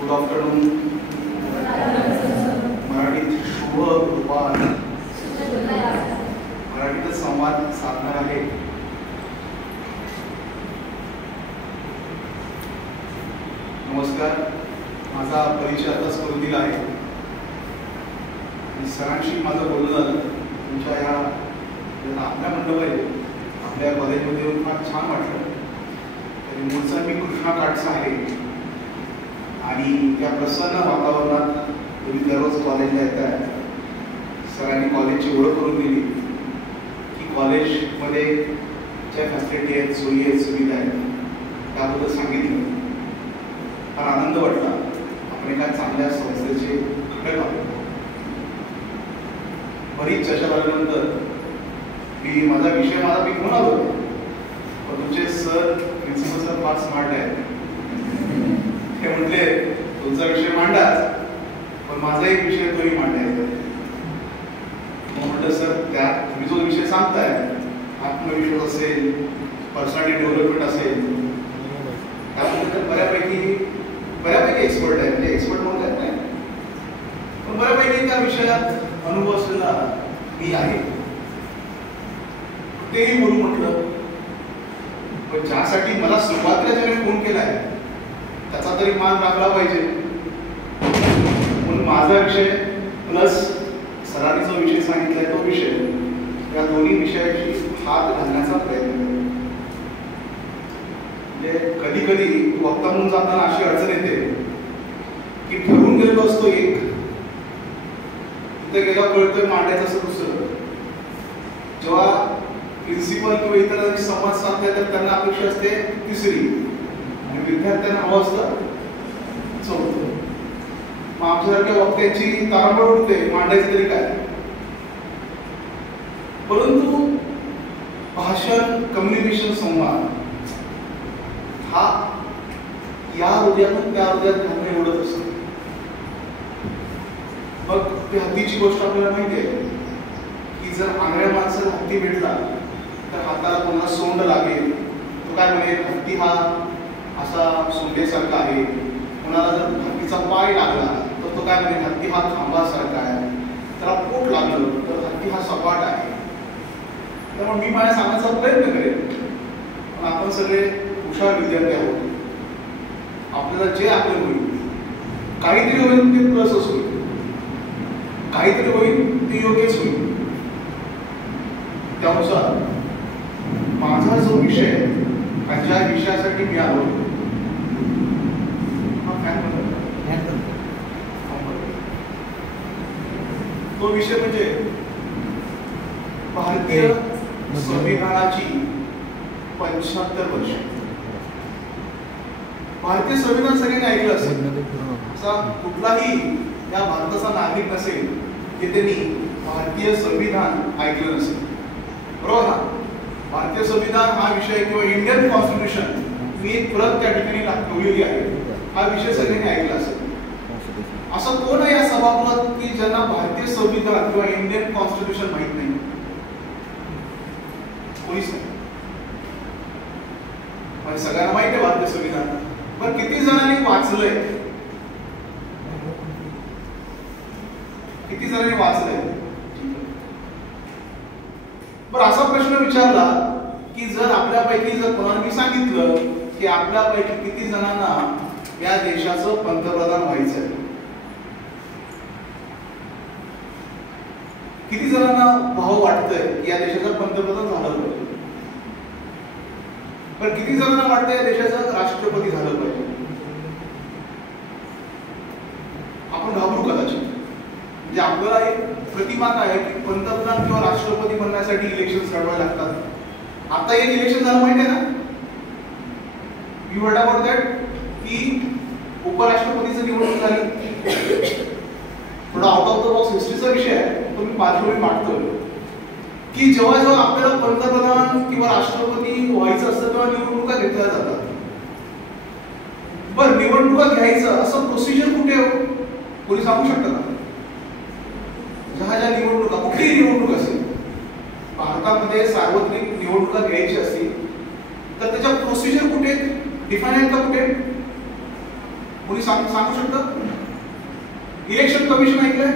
Good afternoon. मराठीत शुभ दुपार, मराठीत संवाद साधणार आहे. नमस्कार. माझा परिचय आताच करून दिला आहे. सरांशी माझं बोलणं झालं. तुमच्या या आपल्या मंडळ आहे, आपल्या कॉलेजमध्ये येऊन फार छान वाटलं. तरी मूळचा मी कृष्णा काठचा आहे आणि त्या प्रसन्न वातावरणात तुम्ही दररोज कॉलेजला येत आहे. सरांनी कॉलेजची ओळख करून दिली की कॉलेजमध्ये ज्या फॅसिलिटी आहेत, सोयी आहेत, सुविधा आहेत, त्याबद्दल सांगितलं. फार आनंद वाटला. आपण एका चांगल्या संस्थेचे घटक आहोत. बरीच चर्चा झाल्यानंतर माझा विषय मी घेऊन आलो, पण तुमचे सर, प्रिन्सिपल सर फार स्मार्ट आहेत. ते म्हटले तुमचा विषय मांडाच, पण माझा एक विषय तोही मांडायचा. मग म्हटलं सर, त्यात तुम्ही जो विषय सांगताय, आत्मविश्वास असेल, पर्सनॅलिटी डेव्हलपमेंट असेल, त्याबद्दल बऱ्यापैकी एक्सपर्ट आहे. म्हणजे एक्सपर्ट म्हणतात नाही, पण बऱ्यापैकी त्या विषयात अनुभव असलेला मी आहे. तेही बोलू म्हटलं. पण ज्यासाठी मला सुरुवातीला ज्याने फोन केलाय त्याचा तरी मान राखला पाहिजे. म्हणून माझा विषय प्लस सरांनी जो विषय सांगितलाय तो विषय, या दोन्ही विषयाची हात घालण्याचा प्रयत्न करतो. म्हणजे कधी कधी वक्ता म्हणून जाताना अशी अडचण येते की ठरवून गेलेलो असतो एक, तिथे गेला कळतोय मांडायचं असं दुसरं. जेव्हा प्रिन्सिपल किंवा इतरांशी संवाद साधतात तर त्यांना अपेक्षा असते तिसरी, आणि विद्यार्थ्यांना हवं असतं चौथं. मग आमच्यासारख्या वक्त्यांची तारांबळ उडते, मांडायचं तरी काय. परंतु भाषण, कम्युनिकेशन, संवाद हा या हृदयातून त्या हृदयात घालणे एवढंच असतं. मग ती हत्तीची गोष्ट आपल्याला माहिती आहे की जर आंधळ्या माणसाला हत्ती भेटला तर हाताला पुन्हा सोंड लागेल. तो काय म्हणेल, हत्ती हा असा सोंडेसारखा आहे. कोणाला जर हत्तीचा पाय लागला तर तो काय म्हणेल, हत्ती हा खांबासारखा आहे. त्याला पोट लागलं तर हत्ती हा सपाट आहे. त्यामुळे मी माझ्या सांगण्याचा प्रयत्न करेन, पण आपण सगळे हुशार विद्यार्थी आहोत. आपल्याला जे आपलं होईल, काहीतरी होईल ते प्लसच होईल, काहीतरी होईल ते योग्यच होईल. त्यानुसार माझा जो विषय, ज्या विषयासाठी मी आलो, तो विषय म्हणजे भारतीय संविधानाची 75 वर्ष. भारतीय संविधान सगळ्यांनी ऐकलं असेल. असा कुठलाही या भारताचा नागरिक नसेल की त्यांनी भारतीय संविधान ऐकलं नसेल, बरोबर ना. भारतीय संविधान हा विषय किंवा इंडियन कॉन्स्टिट्यूशन, मी एक प्रत त्या ठिकाणी ठेवलेली आहे, हा विषय सगळ्यांनी ऐकला असेल. असं कोण आहे या सभागृहात की ज्यांना भारतीय संविधान किंवा इंडियन कॉन्स्टिट्यूशन माहित नाही? कोणीच नाही. पण सगळ्यांना माहिती आहे भारतीय संविधान. पण किती जणांनी वाचलंय? किती जणांनी वाचलंय? बरं, असा प्रश्न विचारला की जर आपल्यापैकी जर कोणाला मी सांगितलं की आपल्यापैकी किती जणांना या देशाचं पंतप्रधान व्हायचं आहे, किती जणांना भाव वाटतंय की या देशाचं पंतप्रधान झालं पाहिजे, पण किती जणांना वाटतं या देशाचं राष्ट्रपती झालं पाहिजे? आपण घाबरू कदाचित. म्हणजे आपल्याला एक प्रतिमा काय आहे की पंतप्रधान किंवा राष्ट्रपती बनण्यासाठी इलेक्शन लढवायला लागतात. आता एक इलेक्शन झालं माहिती आहे ना, यू हर्ड अबाउट दॅट, की उपराष्ट्रपतीची निवडणूक झाली. थोडा आउट ऑफ द बॉक्स हिस्ट्रीचा विषय आहे, तो मी पार्श्वभूमी मांडतोय की जेव्हा जेव्हा आपल्याला पंतप्रधान किंवा राष्ट्रपती व्हायचं असतं तेव्हा निवडणुका घेतल्या जातात. बरं, निवडणुका घ्यायचं असं प्रोसिजर कुठे आहे? कोणी सांगू शकतं का? ज्या निवडणुका, कुठलीही निवडणूक असेल, भारतामध्ये सार्वत्रिक निवडणुका घ्यायची असतील तर त्याच्या प्रोसिजर कुठे, डिफाईन आहेत का कुठे? कोणी सांगू शकतं? इलेक्शन कमिशन ऐकलंय?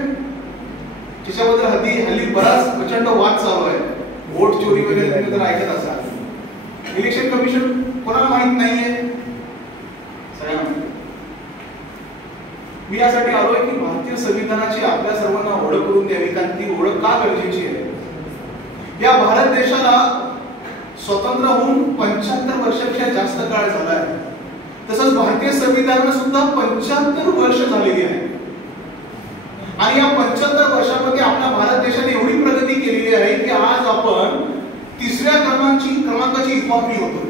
त्याच्याबद्दल हल्ली बराच प्रचंड वाद चालू आहे. वोट चोरी वगैरे तुम्ही जर ऐकत असाल. इलेक्शन कमिशन कोणाला माहित नाहीये? सगळ्यांना माहिती. मी यासाठी आलोय की भारतीय संविधानाची आपल्या सर्वांना ओळख करून द्यावी, कारण ती ओळख का गरजेची आहे. या भारत देशाला स्वतंत्र होऊन 75 वर्षापेक्षा जास्त काळ झाला आहे. तसंच भारतीय संविधानाला सुद्धा 75 वर्ष झालेली आहे. आणि या 75 वर्षामध्ये आपल्या भारत देशाने एवढी प्रगती केलेली आहे की आज आपण 3ऱ्या क्रमांकाची इकॉनॉमी होतो.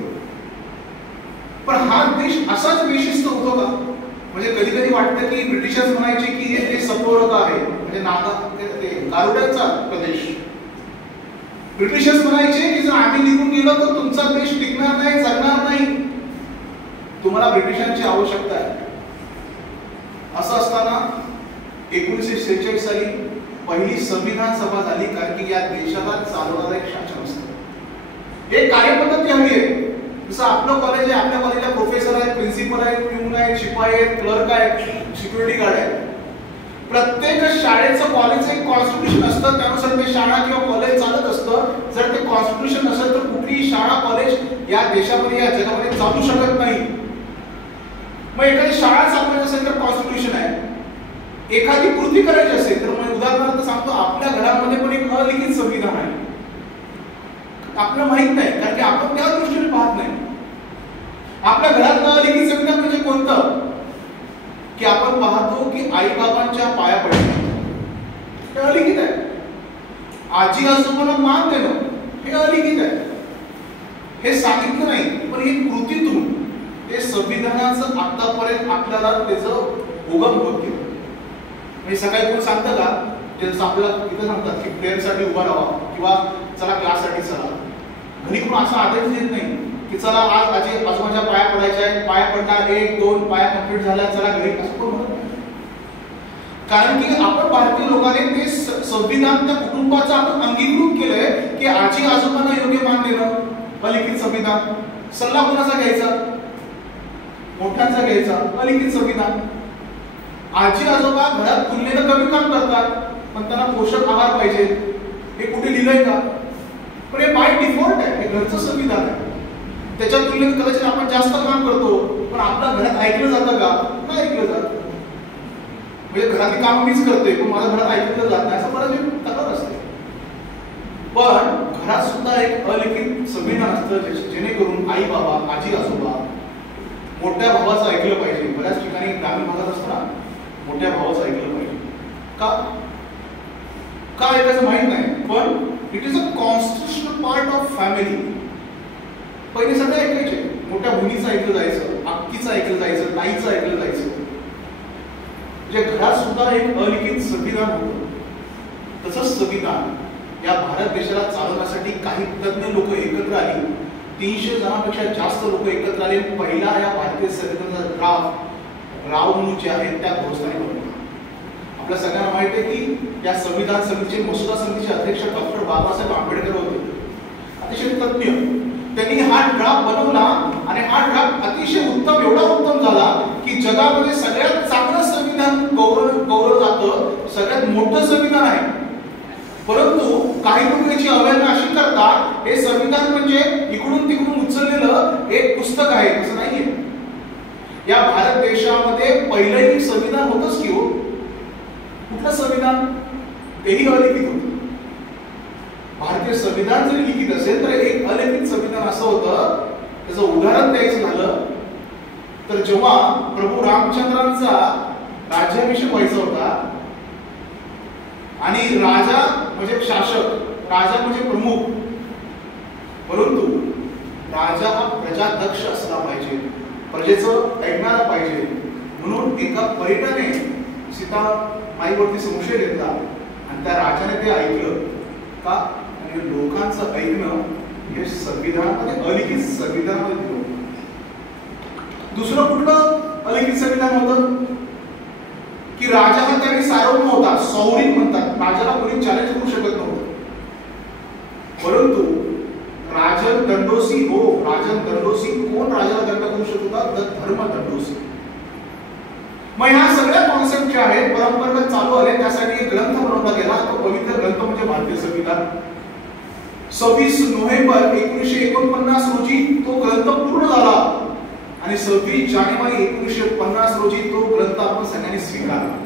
पण हा देश असाच बेशिस्त होतो का? म्हणजे कधी कधी वाटतं की ब्रिटिशर्स म्हणायचे की हे सपोरक आहे, म्हणजे गारुड्यांचा प्रदेश. ब्रिटिशर्स म्हणायचे की जर आम्ही निघून गेलो तर तुमचा देश टिकणार नाही, जगणार नाही, तुम्हाला ब्रिटिशांची आवश्यकता आहे. असं असताना 1946 साली पहिली संविधान सभा झाली, कारण की या देशाला चालवणारं एक शासन असतं, एक कार्यपद्धती हवी आहे. जसं आपलं कॉलेज आहे, आपल्या कॉलेजला प्रोफेसर आहेत, प्रिन्सिपल आहेत, प्यून आहेत, शिपाई आहेत, क्लर्क आहेत, सिक्युरिटी गार्ड आहेत. प्रत्येक शाळेचं कॉलेजचं एक कॉन्स्टिट्यूशन असतं, त्यानुसार ते शाळा किंवा कॉलेज चालत असतं. जर ते कॉन्स्टिट्यूशन नसेल तर कुठलीही शाळा कॉलेज या देशामध्ये या जगामध्ये चालू शकत नाही. मग एखादी शाळा चालवायची असेल तर कॉन्स्टिट्यूशन आहे, एखादी कृती करायची असेल तर मग उदाहरणार्थ सांगतो, आपल्या घरामध्ये पण एक अलिखित संविधान आहे. आपल्याला माहित नाही, कारण की आपण त्या दृष्टीने पाहत नाही. आपल्या घरातलं अलिखित संविधान म्हणजे कोणतं? की आपण पाहतो की आई बाबांच्या पाया पडणे हे अलिखित आहे. आजी आजोबांना मान देणं हे अलिखित आहे. हे सांगितलं नाही, पण हे कृतीतून ते संविधानाचं आतापर्यंत आपल्याला त्याचं उगम होत गेलं. म्हणजे सकाळी कोण सांगतं का? जसं आपल्याला इथे सांगतात की प्रेयरसाठी उभा राहा किंवा चला क्लाससाठी चला. घरी कोण असा आदेश देत नाही की चला आज आजी आजोबांच्या पाया पडायच्या आहेत, पाया पडणार, 1-2 पाया कंप्लीट झाला, चला घरी, असं कोण म्हणत नाही. कारण की आपण भारतीय लोकांनी ते संविधान त्या कुटुंबाचं आपण अंगीकृत केलंय की आजी आजोबांना योग्य मान देणं, अलिखित संविधान. सल्ला कोणाचा घ्यायचा? मोठ्यांचा घ्यायचा, अलिखित संविधान. आजी आजोबा घरात तुलनेनं कमी काम करतात, पण त्यांना पोषक आहार पाहिजे, हे कुठे लिहिलंय का? पण हे बाय डिफॉल्ट आहे, हे घरचं संविधान आहे. त्याच्या तुलनेत कदाचित आपण जास्त काम करतो, पण आपल्या घरात ऐकलं जातं का? नाही ऐकलं जात. म्हणजे घरातली काम मीच करते, पण माझ्या घरात ऐकलं जात नाही, असं बरं तक्रार असते. पण घरात सुद्धा एक अलिखित संविधान असतं, जेणेकरून आई बाबा, आजी आजोबा मोठ्या भावाचं ऐकलं पाहिजे. बऱ्याच ठिकाणी ग्रामीण भागात असताना मोठ्या भावाचं ऐकलं पाहिजे. का ऐकायचं माहित नाही, पण it is a constitutional part of family. पहिले सगळे ऐकायचे, मोठ्या बहिणीचं ऐकलं जायचं, आत्तीचं ऐकलं जायचं, ताईचं ऐकलं जायचं. म्हणजे घरात सुद्धा एक अलिखित संविधान होतं. तसंच संविधान या भारत देशाला चालवण्यासाठी काही तज्ञ लोक एकत्र आली, 300 जणांपेक्षा जास्त लोक एकत्र आले. पहिला या भारतीय संविधानाचा ड्राफ्ट राव म्हणून जे आहेत त्या गृहस्थानी बनवला. आपल्या सगळ्यांना माहिती आहे की या संविधान समितीचे मसुदा समितीचे अध्यक्ष डॉक्टर बाबासाहेब आंबेडकर होते, अतिशय तज्ञ. त्यांनी हा ड्राफ्ट बनवला आणि हा ड्राफ्ट अतिशय उत्तम, एवढा उत्तम झाला की जगामध्ये सगळ्यात चांगलं संविधान गौरव जातं, सगळ्यात मोठं संविधान आहे. परंतु काही लोक याची अवहेलना अशी करतात, हे संविधान म्हणजे इकडून तिकडून उचललेलं एक पुस्तक आहे, असं नाहीये. या भारत देशामध्ये पहिलंही संविधान होतंच की हो. कुठलं संविधान? तेही अलिखित होतं. भारतीय संविधान जरी लिखित असेल तर एक अलिखित संविधान असं होतं. त्याचं उदाहरण द्यायचं झालं तर जेव्हा प्रभू रामचंद्रांचा राज्याभिषेक व्हायचा होता आणि राजा म्हणजे शासक, राजा म्हणजे प्रमुख, परंतु राजा हा प्रजादक्ष असला पाहिजे, प्रजेचं ऐकणारा पाहिजे. म्हणून एका परिटाने सीता माईवरती संशय घेतला आणि त्या राजाने ते ऐकलं का? आणि लोकांचं ऐकणं हे संविधानामध्ये, अलिखित संविधानामध्ये दिलं. दुसरं कुठलं अलिखित संविधान होतं की राजा हा त्यावेळी सार्वभौम होता, सौरिक म्हणतात. राजाला कोणी चॅलेंज करू शकत नव्हतं. परंतु राजन दंडोसी, हो राजन दंडोसी, कोण राजाला दंड करू शकत होता? द धर्म दंडोसी. मग ह्या सगळ्या कॉन्सेप्ट ज्या आहेत परंपरेने चालू आले, त्यासाठी एक ग्रंथ बनवला गेला. तो पवित्र ग्रंथ म्हणजे भारतीय संविधान. 26 नोव्हेंबर 1949 रोजी तो ग्रंथ पूर्ण झाला आणि 26 जानेवारी 1950 रोजी तो ग्रंथ आपण सगळ्यांनी स्वीकारला.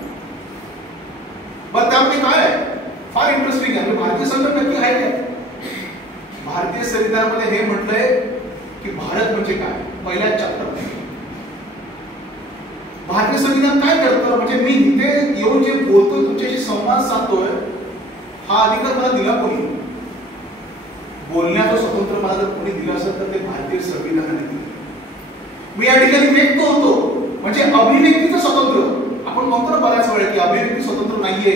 पण त्यामध्ये काय आहे, फार इंटरेस्टिंग आहे. भारतीय संविधान नक्की आहे काय? भारतीय संविधानामध्ये हे म्हटलंय की भारत म्हणजे काय. पहिल्या चॅप्टर भारतीय संविधान काय करतं, म्हणजे मी इथे येऊन जे बोलतोय, तुमच्याशी संवाद साधतोय, हा अधिकार मला दिला कोणी? बोलण्याचं स्वतंत्र मला जर कोणी दिलं असेल तर ते भारतीय संविधानाने दिलं. मी या ठिकाणी व्यक्त होतो, म्हणजे अभिव्यक्तीचं स्वातंत्र्य. आपण म्हणतो ना बऱ्याच वेळा की अभिव्यक्ती स्वतंत्र नाहीये,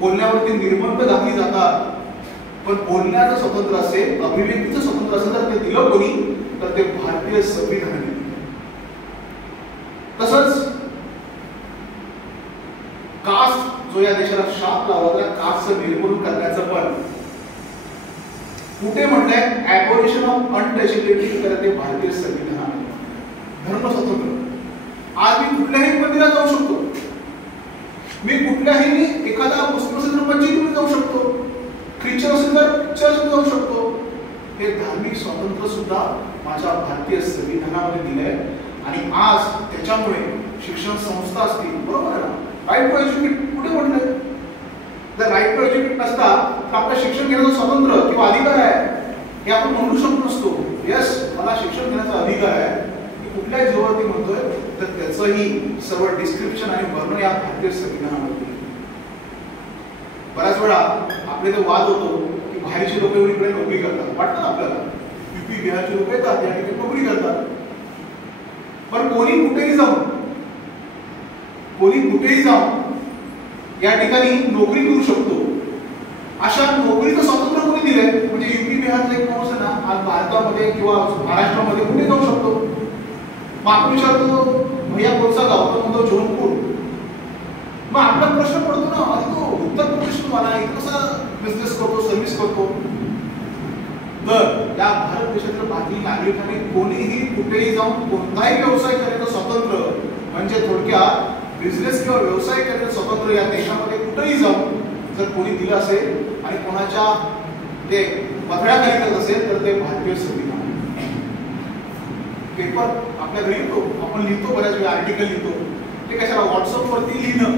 बोलण्यावरती निर्बंध घातली जातात. पण बोलण्याचं स्वतंत्र असेल, अभिव्यक्तीचं स्वतंत्र असेल तर ते दिलं कोणी? तर ते भारतीय संविधानाने. तसंच कास्ट जो या देशाला शाप लावला, त्या कास्टचं निर्मूलन करण्याचं पण कुठे म्हटलंय? ॲबॉलिशन ऑफ अनटचेबिलिटी करते भारतीय संविधानाने. धर्म स्वतंत्र. आज मी कुठल्याही मंदिरात जाऊ शकतो, मी कुठल्याही एखादा मुस्लिम असेल तर मस्जिदमध्ये जाऊ शकतो, ख्रिश्चन असेल तर चर्चमध्ये जाऊ शकतो. हे धार्मिक स्वातंत्र्य सुद्धा माझ्या भारतीय संविधानामध्ये दिलंय. आणि आज त्याच्यामुळे शिक्षण संस्था असतील, बरोबर आहे ना, राईट टू एज्युकेट कुठे म्हटलंय? जर राईट टू एज्युकेट नसता तर आपलं शिक्षण घेण्याचं स्वातंत्र्य किंवा अधिकार आहे हे आपण म्हणू शकत नसतो. यस, मला शिक्षण घेण्याचा अधिकार आहे, मी कुठल्याही जीवावरती म्हणतोय, तर त्याचंही सर्व डिस्क्रिप्शन आणि वर्णन या भारतीय संविधानामध्ये. बऱ्याच वेळा आपले जो वाद होतो की बाहेरची लोक इकडे नोकरी करतात, वाटतं ना आपल्याला, यूपी बिहारची लोक येतात या ठिकाणी नोकरी करतात. पण कोणी कुठेही जाऊन या ठिकाणी नोकरी करू शकतो. अशा नोकरीचं स्वातंत्र्य कोणी दिलंय? म्हणजे यूपी बिहारचा एक माणूस आहे ना, आज भारतामध्ये किंवा महाराष्ट्रामध्ये कुठे जाऊ शकतो. मग आपण विचारतो भैया कोणचा गाव, तो म्हणतो जौनपूर. मग आपला प्रश्न पडतो ना, अरे तो उत्तर प्रदेश तुम्हाला इथं कसा बिझनेस करतो, सर्व्हिस करतो? तर या भारत देशातील बाकी नागरिकांनी कोणीही कुठेही जाऊन कोणताही व्यवसाय करण्याचं स्वातंत्र्य, म्हणजे थोडक्यात बिझनेस किंवा व्यवसाय करण्याचं स्वातंत्र्य या देशामध्ये कुठेही जाऊन जर कोणी दिलं असेल आणि कोणाच्या ते पथड्याखाली करत असेल तर ते भारतीय संविधान. पेपर आपल्या घरी येतो, आपण लिहितो, बऱ्याच वेळा आर्टिकल लिहितो, ते कशाला व्हॉट्सअपवरती लिहिणं,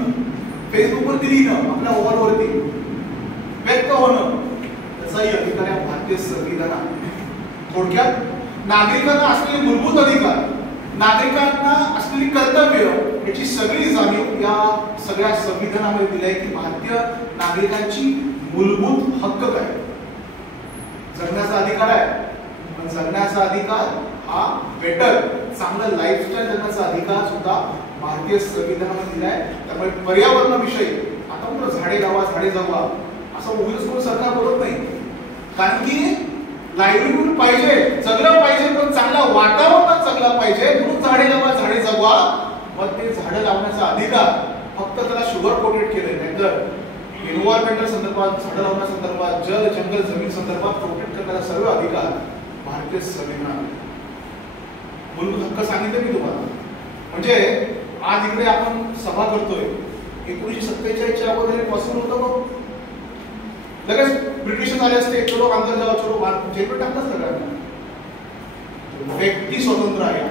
फेसबुकवरती लिहिणं, आपल्या वॉलवरती व्यक्त होणं, त्याचाही अधिकार या भारतीय संविधानात. थोडक्यात नागरिकांना असलेले मूलभूत अधिकार, नागरिकांना असलेली कर्तव्य याची सगळी जाणीव या सगळ्या संविधानामध्ये दिली आहे की भारतीय नागरिकांची मूलभूत हक्क काय. जगण्याचा अधिकार आहे, पण जगण्याचा अधिकार हा बेटर, चांगलं लाईफस्टाईल जगण्याचा अधिकार सुद्धा भारतीय संविधानामध्ये दिला आहे. त्यामुळे पर्यावरणाविषयी आता म्हणतो झाडे लावा, झाडे जगवा, असं उगीच कोण सरकार बोलत नाही. कारण की लाईव्हलीहूड पाहिजे, जगलं पाहिजे, पण चांगलं वातावरण जगलं पाहिजे, म्हणून झाडे लावा, झाडे जगवा. मग ते झाडं लावण्याचा अधिकार फक्त त्याला शुगर कोटेड केले नाही, तर एन्व्हायरमेंटल संदर्भात, झाडं लावण्यासंदर्भात, जल जंगल जमीन संदर्भात प्रोटेक्ट करण्याचा सर्व अधिकार भारतीय संविधान. मूलभूत हक्क सांगितले मी तुम्हाला. म्हणजे आज इकडे आपण सभा करतोय, 1947च्या अगोदर पॉसिबल होतं मग लगेच ब्रिटिश आले असते, चलो अंदर जाओ, चलो जेलमध्ये टाकलं सगळ्यांना. व्यक्ती स्वतंत्र आहे.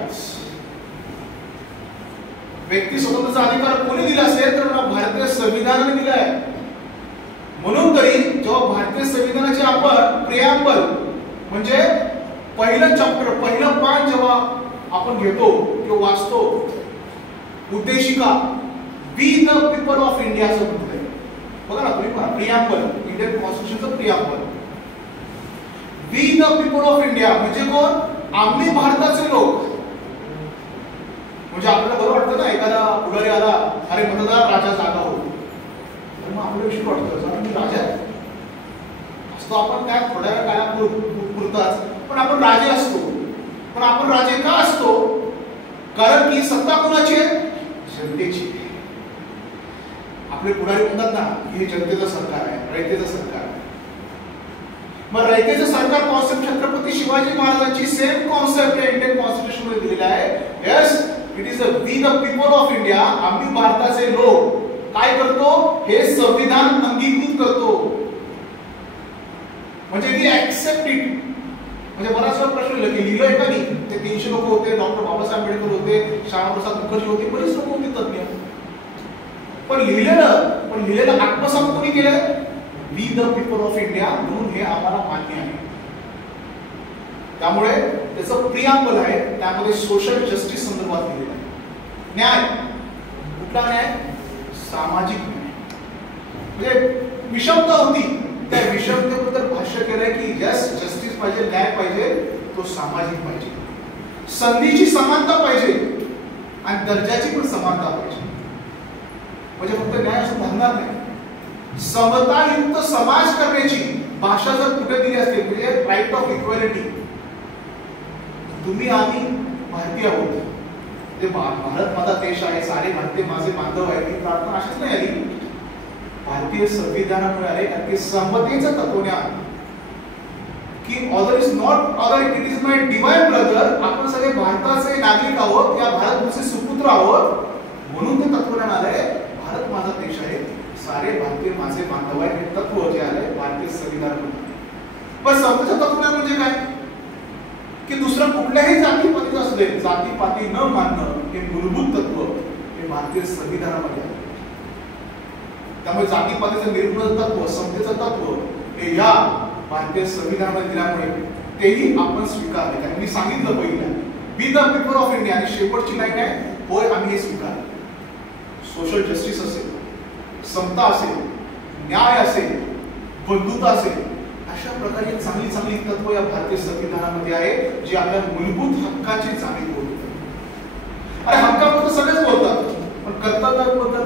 व्यक्ती स्वतंत्रचा अधिकार कोणी दिला असेल तर भारतीय संविधानाने दिला आहे. म्हणून तरी जेव्हा भारतीय संविधानाचे आपण प्रिॲम्बल म्हणजे पहिलं चॅप्टर, पहिलं पान जेव्हा आपण घेतो किंवा वाचतो, उद्देशिका, we the people of India असं म्हटलंय. बघा ना तुम्ही पहा, प्रिॲम्बल, इंडियन कॉन्स्टिट्यूशनचं preamble. We the people of India म्हणजे कोण? आम्ही भारताचे लोक. म्हणजे आपल्याला बरं वाटतं ना, एखादा पुढारी आला, अरे मतदार राजा जागा हो, तर मग आपल्याला विषय वाटतं मी राजा असतो. आपण काय थोड्या वेळ काळापुरताच, पण आपण राजे असतो. पण आपण राजे का असतो? कारण की सत्ता कोणाची आहे? जनतेची. आपले पुढारी म्हणतात ना की हे जनतेचं सरकार आहे, रयतेचं सरकार आहे. मग रयतेचं सरकार कॉन्सेप्ट छत्रपती शिवाजी महाराजांची सेम कॉन्सेप्ट इंडियन कॉन्स्टिट्यूशन मध्ये दिलेला आहे. Yes, it is we the people of India, आम्ही भारताचे लोक काय करतो, हे संविधान अंगीकृत करतो. म्हणजे वी ऍक्सेप्ट इट. म्हणजे बराच वेळा प्रश्न लिहिलंय का नाही, ते 300 लोक होते, डॉक्टर बाबासाहेब आंबेडकर होते, श्यामाप्रसाद मुखर्जी होते, बरेच लोक होते तज्ञ. पण लिहिलेलं आत्मसात कोणी केलं, we the people of India, म्हणून हे आम्हाला मान्य आहे. त्यामुळे त्याचं प्रियांबल आहे, त्यामध्ये सोशल जस्टिस संदर्भात लिहिलेलं आहे. न्याय कुठला न्याय, सामाजिक न्याय. म्हणजे विषमता होती, त्या विषमतेबद्दल भाष्य केलंय की यस जस्टिस पाहिजे, न्याय पाहिजे, तो सामाजिक पाहिजे, संधीची समानता पाहिजे आणि दर्जाची पण समानता पाहिजे. म्हणजे फक्त न्याय असं म्हणणार नाही, समतायुक्त समाज करण्याची भाषा जर कुठे दिली असते, म्हणजे राईट ऑफ इक्वॅलिटी. तुम्ही आम्ही भारतीय आहोत, ते भारत माझा देश आहे, सारे भारतीय माझे बांधव आहेत, ही प्रार्थना अशीच नाही आली. भारतीय संविधानामुळे आले, कारण की समतेचं तत्वज्ञान की other is not other, it is my divine brother. आपण सगळे भारताचे नागरिक आहोत, या भारताचे सुपुत्र आहोत, म्हणून ते तत्वज्ञान आलंय. भारत माझा देश आहे, सारे भारतीय माझे बांधव आहेत, हे तत्व जे आहे भारतीय संविधान. पण समतेचं तत्वज्ञान म्हणजे काय, की दुसरं कुठल्याही जातीपातीचं असू दे, जातीपाती न मानणं हे मूलभूत तत्व हे भारतीय संविधानामध्ये आहे. त्यामुळे जातीपातीचं निर्मूलन तत्व, समतेचं तत्व हे या भारतीय संविधानामध्ये दिल्यामुळे तेही आपण स्वीकारले. कारण मी सांगितलं पहिलं, be the people of India, आणि शेवटची लाईन आहे, होय आम्ही हे स्वीकारले. सोशल जस्टिस असेल, समता असेल, न्याय असेल, बंधुता असेल, अशा प्रकारची चांगली चांगली तत्व या भारतीय संविधानामध्ये आहे, जी आपल्या मूलभूत हक्काची जाणीव बोलतात. अरे हक्काबद्दल सगळेच बोलतात, पण कर्तव्याबद्दल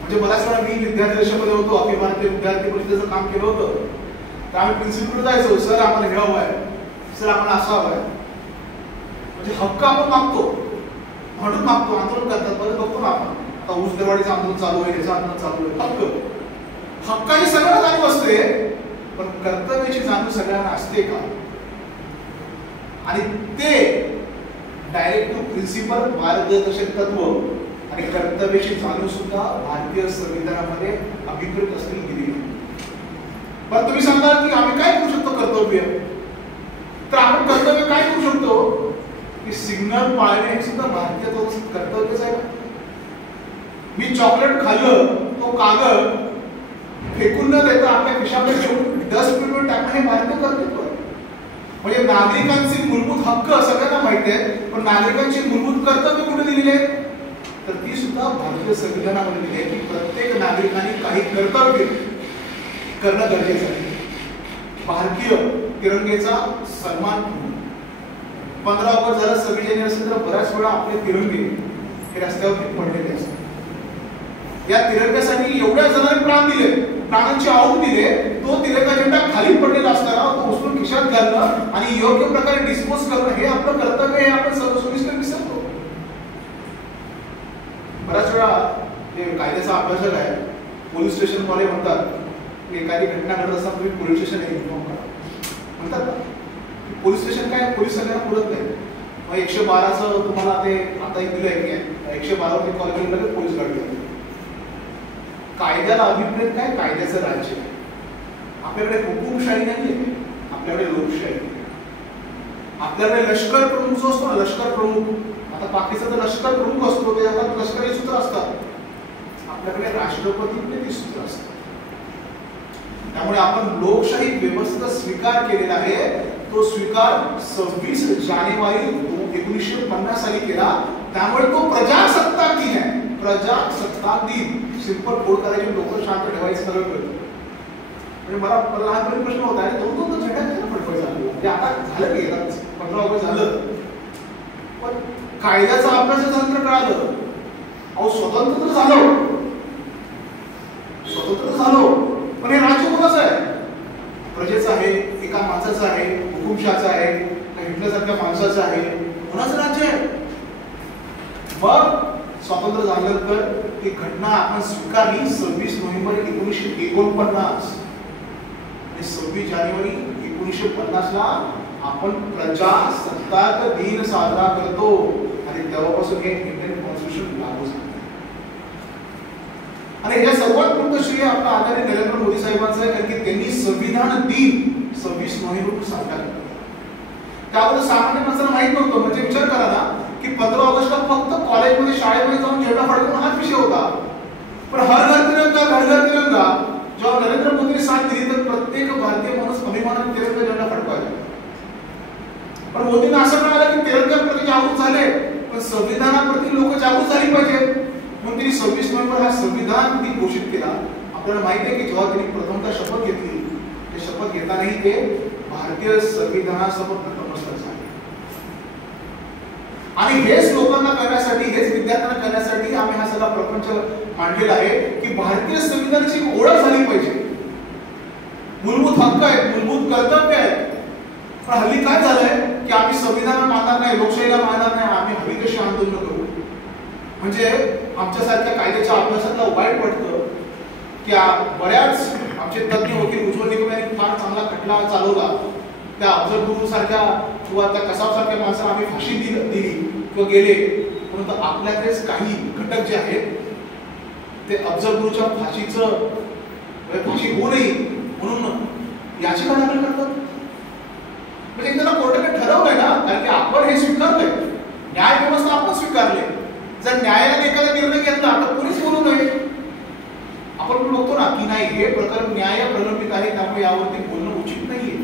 म्हणजे बऱ्याच वेळा मी विद्यार्थी देशामध्ये होतो, अखिल भारतीय विद्यार्थी परिषदेचं काम केलं होतं, तर आम्ही प्रिन्सिपल जायचो, सर आम्हाला हे हवं आहे, सर आम्हाला असं हवं आहे. म्हणजे हक्क आपण मागतो, म्हणून मागतो, आंदोलन करतात, बरं बघतो ना आपण आता ऊस दरवाढीचं आंदोलन चालू आहे, याचं आंदोलन चालू आहे. हक्काची सगळ्यांना जाणीव असते, पण कर्तव्याची जाणीव सगळ्यांना असते का, आणि ते डायरेक्ट टू प्रिन्सिपल मार्गदर्शक तत्व आणि कर्तव्याची जाणीव सुद्धा भारतीय संविधानामध्ये अभिप्रेत असलेली गेली आहे. पण तुम्ही सांगाल की आम्ही काय करू शकतो कर्तव्य, तर आपण कर्तव्य काय करू शकतो की सिग्नल पाळणे हे सुद्धा भारतीय कर्तव्यच आहे. मी चॉकलेट खाल्लं, तो कागद फेकून न देता आपल्या खिशामध्ये ठेवून डस्टबिनवर टाकणं हे भारतीय कर्तव्य आहे. म्हणजे नागरिकांचे मूलभूत हक्क सगळ्यांना माहिती आहेत, पण नागरिकांची मूलभूत कर्तव्य कुठे दिलेली आहेत, तर ती सुद्धा भारतीय संविधानामध्ये दिली आहे की प्रत्येक नागरिकाने काही कर्तव्य करणं गरजेचं आहे. भारतीय तिरंगेचा सन्मान करून 15 ऑगस्ट झालं, 26 जानेवारी असेल, तर बऱ्याच वेळा आपले तिरंगे हे रस्त्यावरती पडलेले असतात. या तिरंग्यासाठी एवढ्या जणांनी प्राण दिले, प्राणांची आहुती दिले, तो तिरंगा झेंडा खाली पडलेला असताना तो उचलून खिशात घालणं आणि योग्य प्रकारे डिस्पोज करणं हे आपलं कर्तव्य, हे आपण सर्वसोयीस्कर विसरतो. बऱ्याच वेळा जे कायद्याचा अभ्यासक आहे, पोलीस स्टेशन वाले म्हणतात एखादी घटना घडत असताना तुम्ही पोलीस स्टेशन इन्फॉर्म करा, म्हणतात ना. पोलीस स्टेशन काय, पोलीस सगळ्यांना पुरत नाही. मग 112चं तुम्हाला ते आता दिलंय की 112 कॉल केलं लगेच पोलीस गाडी येते. कायद्याला अभिप्रेत काय, कायद्याचं राज्य. आपल्याकडे हुकुमशाही नाहीये, आपल्याकडे लोकशाही. आपल्याकडे लष्कर प्रमुख जो असतो ना, लष्कर प्रमुख, आता पाकिस्तानचा लष्कर प्रमुख असतो, ते आता लष्करी सूत्र असतात. आपल्याकडे राष्ट्रपती सूत्र असतात. त्यामुळे आपण लोकशाही व्यवस्थेचा स्वीकार केलेला आहे. तो स्वीकार 26 जानेवारी 1950 साली केला. त्यामुळे तो प्रजासत्ताक दिन आहे. प्रजासत्ताक दिन सिंपल कोड करायचे, लोक शांत ठेवायचं सगळं कळतं. म्हणजे मला लहानपणी प्रश्न होता, आणि दोन झेंडा काय पडवायचा, म्हणजे आता झालं की 15 ऑगस्ट झालं, पण कायद्याचा अभ्यास झालं तर कळालं, अहो स्वतंत्र झालो, पण हे राज्य कोणाचं आहे, प्रजेचं आहे, एका माणसाचं आहे, हुकुमशाचं आहे, हिटलरसारख्या माणसाचं आहे, कोणाचं राज्य आहे. मग स्वातंत्र्य झाल्यानंतर ती घटना आपण स्वीकारली 26 नोव्हेंबर 1949 आणि 26 जानेवारी 1950 ला आपण प्रजासत्ताक दिन साजरा करतो. आणि तेव्हापासून हे इंडियन कॉन्स्टिट्यूशन लागू झालं. आणि या सर्वात मोठं श्रेय आपला आदरणीय नरेंद्र मोदी साहेबांचं आहे, कारण की त्यांनी संविधान दिन 26 नोव्हेंबर साजरा केला. त्याबद्दल सामान्य माणसाला माहित नव्हतं. म्हणजे विचार करा ना की 15 ऑगस्टला फक्त कॉलेजमध्ये शाळेमध्ये जाऊन झेंडा फडकवणं हाच विषय होता. पण हर घर तिरंगा घर घर तिरंगा जेव्हा नरेंद्र मोदींनी साथ दिली तर प्रत्येक भारतीय माणूस अभिमानाने तिरंगा झेंडा फडकवायचा. पण मोदींना असं कळालं की तिरंगाप्रती जागृत झाले पण संविधानाप्रती लोक जागृत झाली पाहिजे, म्हणून त्यांनी 26 नोव्हेंबर हा संविधान दिन घोषित केला. आपल्याला माहिती आहे की जेव्हा त्यांनी प्रथमतः शपथ घेतली ते शपथ घेतानाही ते भारतीय संविधानासमोर नतमस्तक झाले. आणि हेच लोकांना करण्यासाठी, हेच विद्यार्थ्यांना करण्यासाठी आम्ही हा सगळा प्रपंच मांडलेला आहे की भारतीय संविधानाची ओळख झाली पाहिजे. मूलभूत हक्क आहेत, मूलभूत कर्तव्य आहेत. पण हल्ली काय झालंय की आम्ही संविधान मानणार नाही, लोकशाहीला मानणार नाही, आम्ही हवी तशी आंदोलन करू. म्हणजे आमच्यासारख्या कायद्याच्या अभ्यासाला वाईट वाटतं की बऱ्याच आमचे तज्ञ वकील उज्ज्वल निकम यांनी फार चांगला खटला चालवला. त्या अफजल गुरु सारख्या किंवा त्या कसाब सारख्या माणसाला आम्ही फाशी दिली किंवा गेले, परंतु आपल्याकडेच काही घटक जे आहेत ते अफजल गुरुच्या फाशी होऊ नये म्हणून याचिका दाखल करतात. म्हणजे त्यांना कोर्टाने ठरवलंय ना, कारण की आपण हे स्वीकारलंय, न्याय व्यवस्था आपण स्वीकारले. जर न्यायालयाने एखादा निर्णय घेतला तर कोणीच बोलू नये. आपण बघतो ना की नाही हे प्रकरण न्याय प्रलंबित आहे त्यामुळे यावरती बोलणं उचित नाहीये.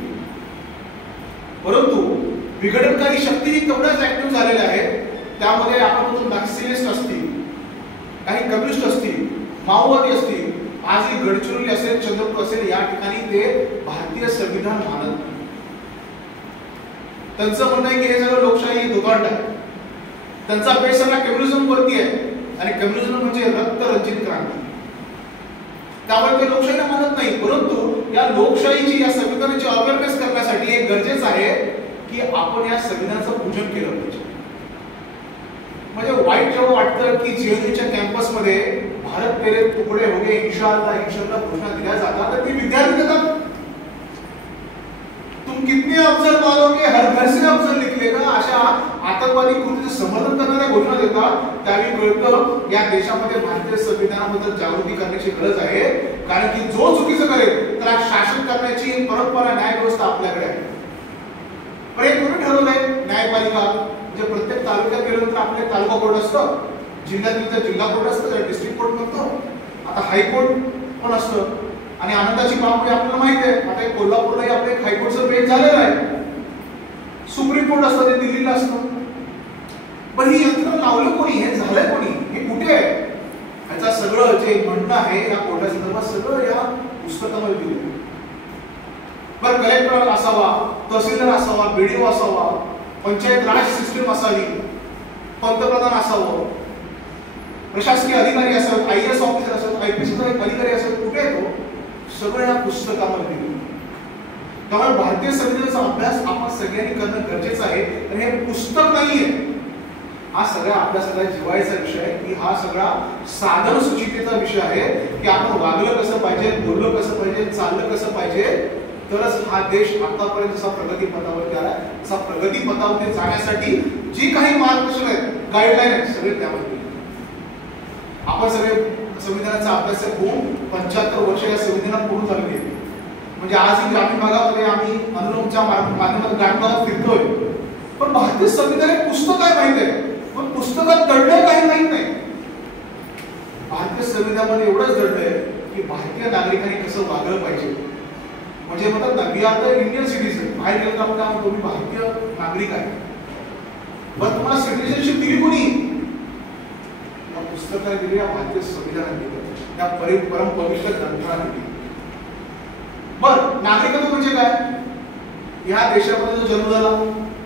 परंतु विघटनकारी शक्तीही तेवढ्याच ऍक्टिव्ह झालेल्या आहेत. त्यामध्ये आपण म्हणतो नक्सलिस्ट असतील, काही कम्युनिस्ट असतील, माओवादी असतील, आजही गडचिरोली असेल, चंद्रपूर असेल, या ठिकाणी ते भारतीय संविधान मानत नाही. त्यांचं म्हणणं आहे की हे सगळं लोकशाही दोघांड आहे. त्यांचा बेस सगळा कम्युनिझम वरती आहे आणि कम्युनिझम म्हणजे रक्तरंजित क्रांती. त्यामुळे ते लोकशाहीला मानत नाही. परंतु या लोकशाहीची, या संविधानाची अवेअरनेस करण्यासाठी एक गरजेचं आहे की आपण या संविधानाचं पूजन केलं पाहिजे. म्हणजे वाईट जेव्हा वाटतं की जेएनयूच्या कॅम्पसमध्ये भारत तेरे तुकडे होगे इंशाअल्लाह घोषणा दिल्या जातात तर ती विद्यार्थी देतात. तुम कितने अफजल मानोगे, हर घर से अफजल निकलेगा, अशा आतंकवादी कृतीचं समर्थन करणाऱ्या घोषणा देतात. त्यावेळी कळतं या देशामध्ये भारतीय संविधानाबद्दल जागृती करण्याची गरज आहे. कारण की जो चुकीचं करेल त्याला शासन करण्याची परंपरा, न्याय व्यवस्था आपल्याकडे आहे. पण एक कोणी ठरवलंय न्यायपालिका, म्हणजे प्रत्येक तालुक्यात गेल्यानंतर आपले तालुका कोर्ट असतं, जिल्ह्यात जिल्हा कोर्ट असतं, त्याला डिस्ट्रिक्ट कोर्ट म्हणतो, आता हायकोर्ट पण असतं. आणि आनंदाची बाब म्हणजे आपल्याला माहिती आहे आता कोल्हापूरलाही आपले हायकोर्टचं बेंच झालेलं आहे. सुप्रीम कोर्ट असतं ते दिल्लीला असतं. पण ही यंत्रणा लावलं कोणी, हे झालंय कोणी, हे कुठे आहे, याचा सगळं जे म्हणणं आहे या कोर्टा संदर्भात सगळं या पुस्तकामध्ये दिलं. बरं कलेक्टर असावा, तहसीलदार असावा, बीडीओ असावा, पंचायत राज सिस्टीम असावी, पंतप्रधान असावं, प्रशासकीय अधिकारी असावेत, आयएएस ऑफिसर असावेत, आयपीएस अधिकारी असावेत, कुठे आहे तो, सगळं या पुस्तकामध्ये दिलं. त्यामुळे भारतीय संविधानाचा अभ्यास आपण सगळ्यांनी करणं गरजेचं आहे. आणि हे पुस्तक नाहीये, हा सगळा आपल्या सगळ्या जिव्हाळ्याचा विषय आहे की हा सगळा साधन सुचितेचा विषय आहे की आपण वागलं कसं पाहिजे, बोललं कसं पाहिजे, चाललं कसं पाहिजे, तरच हा देश आतापर्यंत जसा प्रगती पथावरती आला तसा प्रगती पथावरती जाण्यासाठी जी काही मार्गदर्शन आहेत, गाईडलाईन आहेत, सगळे त्यामध्ये. आपण सगळे संविधानाचा अभ्यास होऊन 75 वर्ष या संविधानात पूर्ण झालेली आहे. म्हणजे आजही ग्रामीण भागामध्ये आम्ही अनुलोमच्या माध्यमातून ग्रामीण भागात फिरतोय, पण भारतीय संविधान एक पुस्तक आहे माहित आहे, पण पुस्तकात दडलंय काही माहित नाही. भारतीय संविधानामध्ये एवढंच दडलंय की भारतीय नागरिकांनी कसं वागलं पाहिजे. म्हणजे म्हणतात ना we are the Indian citizen, बाहेर गेलं तर आपण तुम्ही भारतीय नागरिक आहे. पण तुम्हाला सिटिझनशिप दिली कोणी, पुस्तकाने दिली, या भारतीय संविधानाने दिलं, त्या परम पवित्र ग्रंथाने दिली. बरं नागरिकत्व म्हणजे काय, या देशामध्ये जो जन्म झाला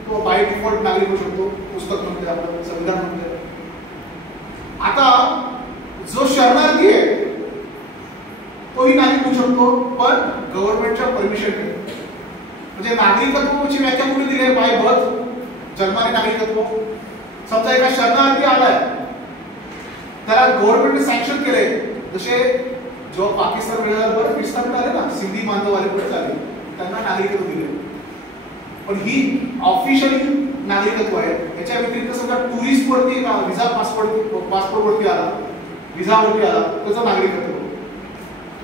तो बाय डिफॉल्ट नागरिक होऊ शकतो, पुस्तक म्हणते आपलं संविधान म्हणते. आता जो शरणार्थी आहे तोही नागरिक होऊ शकतो, पण गव्हर्नमेंटच्या परमिशन घेऊन. म्हणजे नागरिकत्वाची व्याख्या कुठे दिली आहे, बाय बर्थ, जन्माने नागरिकत्व. समजा एका शरणार्थी आलाय, त्याला गव्हर्नमेंटने सँक्शन केले, जसे जो पाकिस्तान मिळाल्यावर पाकिस्तान आले ना, सिंधी बांधव आले पुढे आले, त्यांना नागरिकत्व दिले. पण ही ऑफिशियली नागरिकत्व आहे. याच्या व्यतिरिक्त समजा टुरिस्ट वरती व्हिसा पासपोर्ट वरती आला, व्हिसावरती आला, त्याचं नागरिकत्व.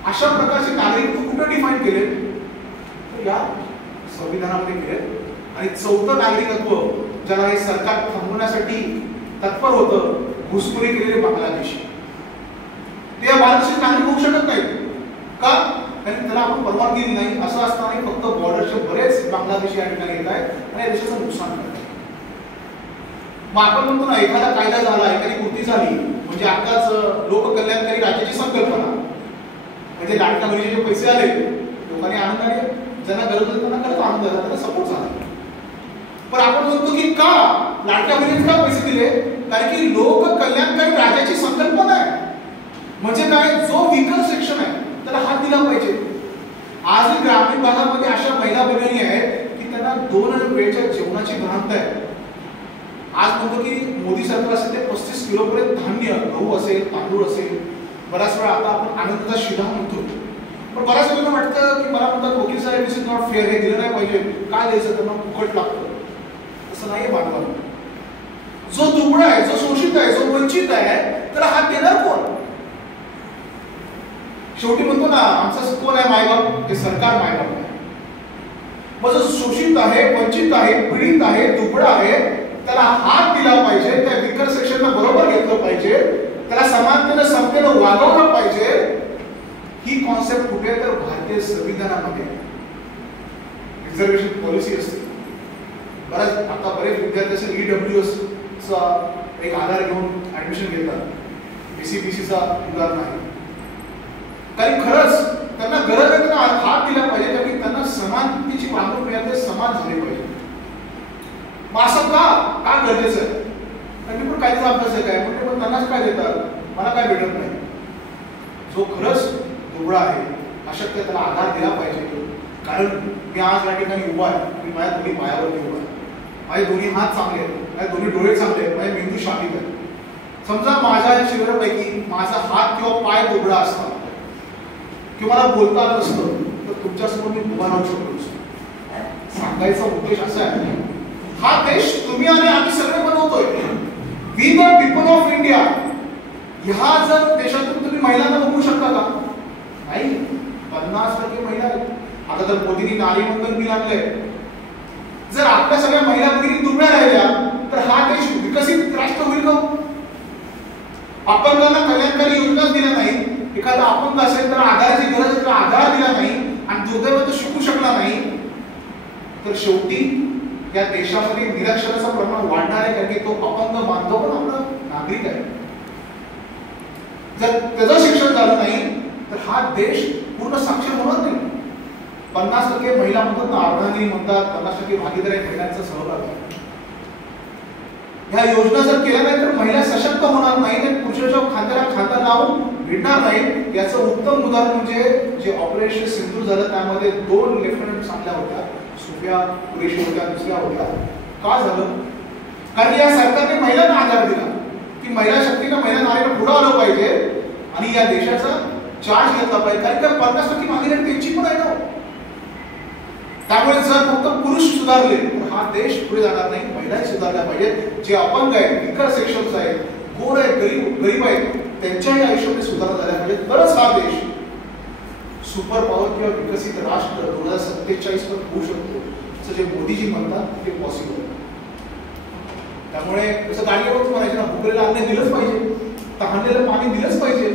अशा प्रकारचे नागरिकत्व कुठे डिफाईन केले? या संविधानामध्ये केले. आणि चौथं नागरिकत्व ज्याला हे सरकार थांबवण्यासाठी तत्पर होतं, घुसखोरी केलेले बांगलादेशी, ते बांगलादेशी नागरिक होऊ शकत नाहीत. का? कारण त्याला आपण परवानगी दिली नाही. असं असताना फक्त बॉर्डरचे बरेच बांगलादेशी या ठिकाणी येत आहेत आणि देशाचं नुकसान करत आहेत. मग आपण म्हणतो ना, एखादा कायदा झाला, एखादी कृती झाली म्हणजे आताच लोककल्याणकारी राज्याची संकल्पना, म्हणजे लाडक्या बहिणीचे जे पैसे आले, लोकांनी आनंदाने, ज्यांना गरज होती त्यांना खरंच आनंद झाला, त्यांना सपोर्ट झाला. पण आपण म्हणतो की का लाडक्या बहिणीचे का पैसे दिले? कारण की लोककल्याणकारी राज्याची संकल्पना आहे. म्हणजे काय? जो वीकर सेक्शन आहे त्याला हात दिला पाहिजे. आज ग्रामीण भागामध्ये अशा महिला भगिनी आहेत की त्यांना 2 वेळच्या जेवणाची भ्रांत आहे. आज म्हणतो की मोदी सरकार असेल ते 35 किलोपर्यंत धान्य, गहू असेल, तांदूळ असेल, बराच वेळा आता आपण आनंदाचा शिधा म्हणतो. पण बऱ्याच वेळेला वाटतं की मला म्हणतात वकील साहेब दिस इज नॉट फेअर, हे दिलं नाही पाहिजे, काय द्यायचं त्यांना, फुकट लागतं. असं नाही बांधवांना. जो दुबळा आहे, जो शोषित आहे, जो वंचित आहे, त्याला हात देणार कोण? शेवटी म्हणतो ना, आमचा कोण आहे मायबाप? ते सरकार मायबाप आहे. मग जो शोषित आहे, वंचित आहे, पीडित आहे, दुबळा आहे, त्याला हात दिला पाहिजे, त्या विकर सेक्शनला बरोबर घेतलं पाहिजे, त्याला समानतेनं समतेनं वागवलं पाहिजे. ही कॉन्सेप्ट कुठे? तर भारतीय संविधानामध्ये रिझर्वेशन पॉलिसी असते. बऱ्याच आता बरेच विद्यार्थी असेल EWS चा एक आधार घेऊन ऍडमिशन घेतात, BCBCचा उदाहरण आहे. कारण खरंच त्यांना गरज आहे, त्यांना हात दिला पाहिजे, कारण की त्यांना समानतेची वागणूक मिळाली, समान झाले पाहिजे. मग असं का गरजेचं आहे? कारण मी पण काहीचा अभ्यास आहे काय म्हणजे, पण त्यांनाच काय देतात, मला काय भेटत नाही. जो खरंच दुबळा आहे, अशक्य, त्याला आधार दिला पाहिजे. कारण मी आज या ठिकाणी उभा आहे, मी माझ्या दोन्ही पायावरती उभा आहे, माझे दोन्ही हात चांगले आहेत, माझे दोन्ही डोळे चांगले आहेत, माझे मेंदू शांत आहे. समजा माझ्या शरीरापैकी माझा हात किंवा पाय दुबळा असता किंवा मला बोलता आलं नसतं, तर तुमच्यासमोर मी उभा राहू शकलो नसतो. सांगायचा उद्देश असा आहे, हा देश तुम्ही आणि आम्ही सगळे बनवतोय. We the people of India. ह्या जर देशातून तुम्ही महिलांना बघू शकता का? नाही. 50% महिला आहेत. आता जर मोदींनी नारी बंधन बिल आणलंय, जर आपल्या सगळ्या महिला भगिनी दुबळ्या राहिल्या तर हा देश विकसित राष्ट्र होईल का? अपंगांना कल्याणकारी योजनाच दिल्या नाही, एखादा अपंग असेल तर आधाराची गरज आहे, आधार दिला नाही आणि दुर्दैवाने शिकू शकला नाही, तर शेवटी या देशामध्ये निरक्षरतेचं प्रमाण वाढणार आहे. कारण की तो अपंग बांधव पण आपला नागरिक आहे. जर त्याचं शिक्षण झालं नाही तर हा देश पूर्ण साक्षर होणार नाही. 50% महिला म्हणतात ना, अर्धांगिनी म्हणतात, 50% भागीदारी महिलांचा सहभाग आहे. ह्या योजना जर केल्या नाही तर महिला सशक्त होणार नाही, पुरुषाच्या खांद्याला खांदा लावून भिडणार नाही. याचं उत्तम उदाहरण म्हणजे जे ऑपरेशन सिंधूर झालं, त्यामध्ये 2 लेफ्टनंट चांगल्या होत्या, सुफिया कुरेशी होत्या, दुसऱ्या होत्या. का झालं? कारण या सरकारने महिलांना आधार दिला की महिला शक्तीला, महिला नारीला पुढे आलं पाहिजे आणि या देशाचा चार्ज घेतला पाहिजे. कारण त्या 50% भागीदारी त्यांची पण आहे ना. त्यामुळे जर फक्त पुरुष सुधारले तर हा देश पुढे जाणार नाही. महिलाही सुधारल्या पाहिजेत. जे अपंग आहेत, विकर सेक्शन्स आहेत, गोर आहेत, गरीब आहेत, त्यांच्याही आयुष्यामध्ये सुधारणा झाल्या पाहिजेत. तरच हा देश सुपर पॉवर किंवा विकसित राष्ट्र 2047 वर होऊ शकतो, असं जे मोदीजी म्हणतात ते पॉसिबल. त्यामुळे तसं गाडीवरच म्हणायचं ना, भुकेलेलं अन्न दिलंच पाहिजे, तहानलेलं पाणी दिलंच पाहिजे.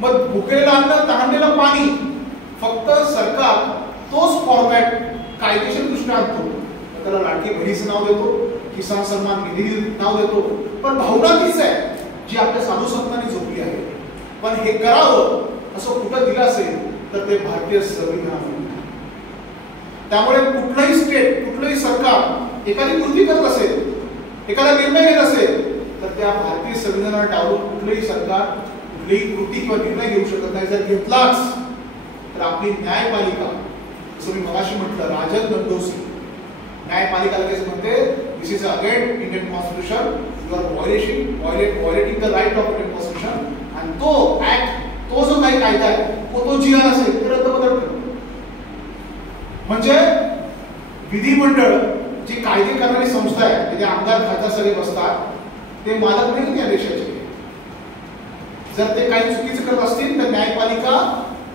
मग भुकेलेलं अन्न, तहानलेलं पाणी फक्त सरकार तोच फॉर्मॅट कायदेशीर दृष्ट्या आणतो. त्याला लाडकी बहिणीचं नाव देतो, किसान सन्मान निधी नाव देतो, पण भावना तीच आहे जी आपल्या साधू संतांनी जपली आहे. पण हे करावं असं कुठं दिलं असेल तर ते भारतीय संविधान. त्यामुळे कुठलंही स्टेट, कुठलंही सरकार एखादी कृती करत असेल, एखादा निर्णय घेत असेल, तर त्या भारतीय संविधानाला टाळून कुठलंही सरकार कुठलीही कृती किंवा निर्णय घेऊ शकत नाही. जर घेतलाच तर आपली न्यायपालिका, जसं मी मगाशी म्हटलं, राजन दंडोसी न्यायपालिका लगेच म्हणते this is against Indian constitution, you are violating the right of Indian constitution. आणि तो ऍक्ट, तो जो काही कायदा आहे, तो जी आर असेल ते रद्दबदल करतो. म्हणजे विधिमंडळ जी कायदे करणारी संस्था आहे, ते आमदार खासदार सगळे बसतात, ते मालक नाही त्या देशाचे. जर ते काही चुकीचं करत असतील तर न्यायपालिका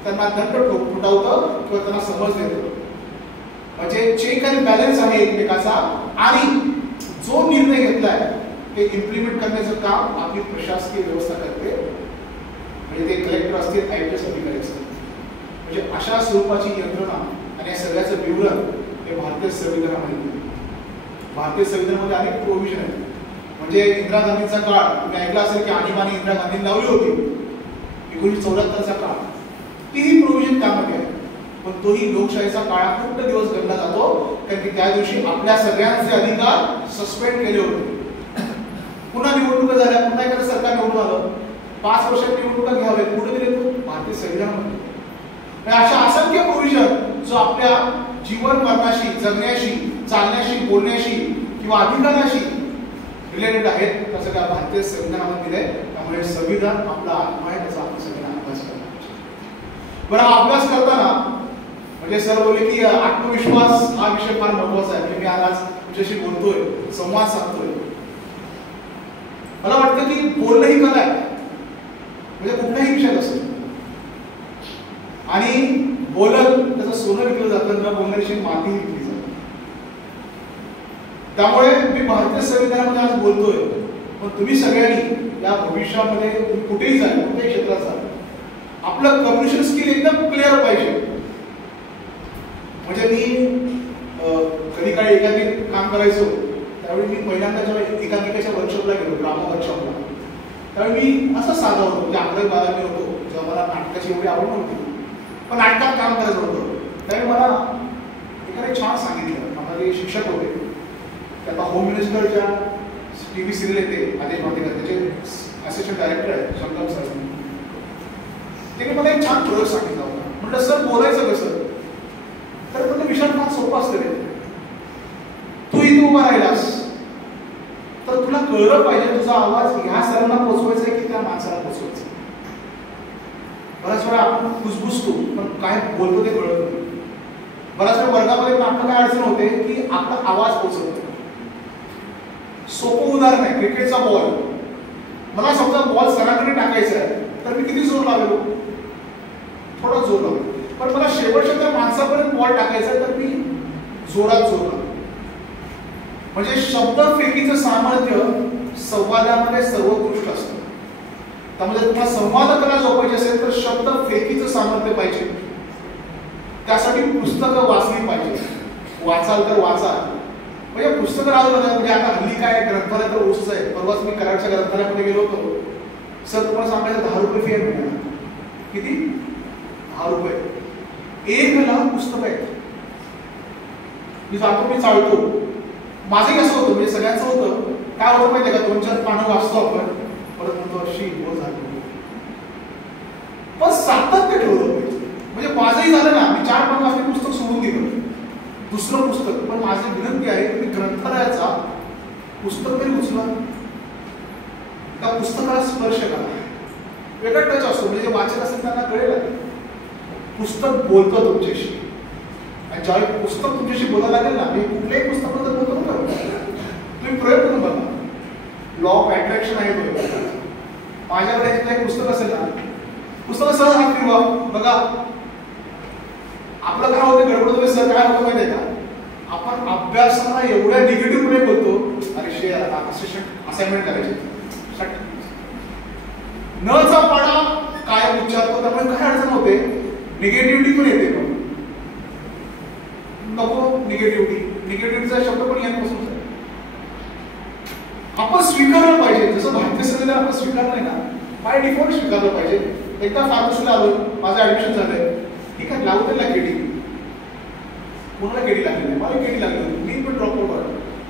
त्यांना दंड ठोठावतं किंवा त्यांना समज देतं. म्हणजे चेक अँड बॅलन्स आहे एकमेकाचा, आणि जो निर्णय घेतलाय ते इम्प्लिमेंट करण्याचं काम आपली प्रशासकीय व्यवस्था करते. म्हणजे ते कलेक्टर असतील, IPS अधिकारी असतील. म्हणजे अशा स्वरूपाची यंत्रणा आणि या सगळ्याचं विवरण हे भारतीय संविधानामध्ये. भारतीय संविधानामध्ये अनेक प्रोव्हिजन आहेत. म्हणजे इंदिरा गांधीचा काळ तुम्ही ऐकला असेल की आणीबाणी इंदिरा गांधींनी लावली होती 1974चा काळ, तीही प्रोव्हिजन त्यामध्ये आहे. पण तोही लोकशाहीचा काळाकुट्ट दिवस गणला जातो, कारण की त्या दिवशी आपल्या सगळ्यांचे अधिकार सस्पेंड केले होते. पुन्हा निवडणुका झाल्या, पुन्हा एखादं सरकार निवडून आलं, 5 वर्षात निवडणुका घ्याव्यात, कुठे दिले तो भारतीय संविधानामध्ये. अशा असंख्य प्रोव्हिजन जो आपल्या जीवन मरणाशी, जगण्याशी, चालण्याशी, बोलण्याशी किंवा अधिकाराशी रिलेटेड आहेत, तसं काय भारतीय संविधानामध्ये दिलंय. त्यामुळे संविधान आपला आत्मा आहे, त्याचा आपण सगळ्यांना अभ्यास करतो. बरं, हा अभ्यास करताना म्हणजे सर बोलले की आत्मविश्वास हा विषय फार महत्वाचा आहे. मी आज तुमच्याशी बोलतोय, संवाद साधतोय. मला वाटतं की बोलणं ही कला आहे, म्हणजे कुठल्याही विषयात असेल. आणि बोलत त्याचं सोनं विकलं जातं, न बोलण्याची माती विकली जाते. त्यामुळे मी भारतीय संविधानामध्ये आज बोलतोय, पण तुम्ही सगळ्यांनी या भविष्यामध्ये तुम्ही कुठेही जा, कुठल्याही क्षेत्रात जा, आपलं कम्युनिकेशन स्किल एकदम क्लिअर पाहिजे. म्हणजे मी कधी काळी एकाकी काम करायचो, त्यावेळी मी पहिल्यांदा जेव्हा एकांकिकेच्या वर्कशॉपला गेलो, ड्रामा वर्कशॉपला, त्यावेळी मी असं साधा होतो, म्हणजे 11-12 मी होतो, जेव्हा मला नाटकाची एवढी आवड नव्हती, पण नाटकात काम करायचं होतं. त्यावेळी मला एकाने छान सांगितलं, माझे शिक्षक होते, ते आता होम मिनिस्टरच्या TV सिरियल येते आदेश मातेकर, त्याचे असिस्टंट डायरेक्टर आहेत संगम सर. त्यांनी मला एक छान प्रयोग सांगितला होता. म्हटलं सर बोलायचं कसं, तर म्हटलं विषय फार सोपं असतं रे. तू इथे उभा राहिलास तर तुला कळलं पाहिजे तुझा आवाज ह्या सरांना पोचवायचा आहे की त्या माणसाला पोचवायचा. बऱ्याच वेळा आपण कुजबुजतो, पण काय बोलतो ते कळत नाही. बऱ्याच वेळा वर्गामध्ये आपलं काय अडचण होते की आपला आवाज पोचवतो. सोपं उदाहरण आहे, क्रिकेटचा बॉल. मला समजा बॉल सरांकडे टाकायचा आहे, तर मी किती जोर लावलो, थोडा जोर लावलो. पण मला शेवटच्या त्या माणसापर्यंत बॉल टाकायचा तर मी जोरात जोर लावलो. म्हणजे शब्द फेकीचं सामर्थ्य संवादामध्ये सर्वोत्कृष्ट असतं. त्यामुळे तुम्हाला संवाद कला जोपायची असेल तर शब्द फेकीचं सामर्थ्य पाहिजे. त्यासाठी पुस्तकं वाचली पाहिजे. वाचाल तर वाचा, म्हणजे पुस्तकं राहू नका. म्हणजे आता हल्ली काय ग्रंथालय तर ओसच आहे. परवाच मी कराडच्या ग्रंथालयामध्ये गेलो होतो. सर तुम्हाला सांगायचं 10 रुपये फी आहे मिळणार. किती? 10 रुपये. 1 लाख पुस्तकं आहेत. मी जातो, मी चालतो. माझंही असं होतं, म्हणजे सगळ्यांचं होतं. काय होतं माहिती आहे का, 2-4 पानं वाचतो आपण, परत म्हणतो अशी बोल झाली. पण सातत्य ठेवलं पाहिजे. म्हणजे माझंही झालं ना, मी 4 पानं वाचले, पुस्तक सोडून दिलं, दुसरं पुस्तक. पण माझी विनंती आहे तुम्ही ग्रंथालयाचा पुस्तक तरी उचला, त्या पुस्तकाला स्पर्श करा. वेगळा टच असतो, म्हणजे जे वाचत असेल त्यांना कळेल पुस्तक बोलतं तुमच्याशी. आणि ज्यावेळी पुस्तक तुमच्याशी बोलायला लागेल ना, मी कुठल्याही पुस्तकाबद्दल बोलतो ना, तुम्ही प्रयोग करून बघा. लॉ ऑफ अट्रॅक्शन आहे तो. माझ्याकडे एक पुस्तक असेल ना, पुस्तक सहज हात फिरवा बघा. आपलं काय होतं गडबड, सर काय होतं माहिती आहे का, आपण अभ्यासाला एवढ्या निगेटिव्हपणे बोलतो. अरे असाइनमेंट करायची नचा पाडा काय उच्चारतो, त्यामुळे काय अडचण होते, निगेटिव्हिटी पण येते. पण नको निगेटिव्हिटीचा शब्द पण यापासून आपण स्वीकारलं पाहिजे. जसं भारतीय संविधान आपण स्वीकारलं नाही ना, बाय डिफॉल्ट स्वीकारलं पाहिजे. एकदा फार्मसीला आलो, माझं ऍडमिशन झालंय, ठीक आहे, लावू त्याला केडी. कोणाला केडी लागली नाही, मला केडी लागली होती, मी पण ड्रॉप आउट.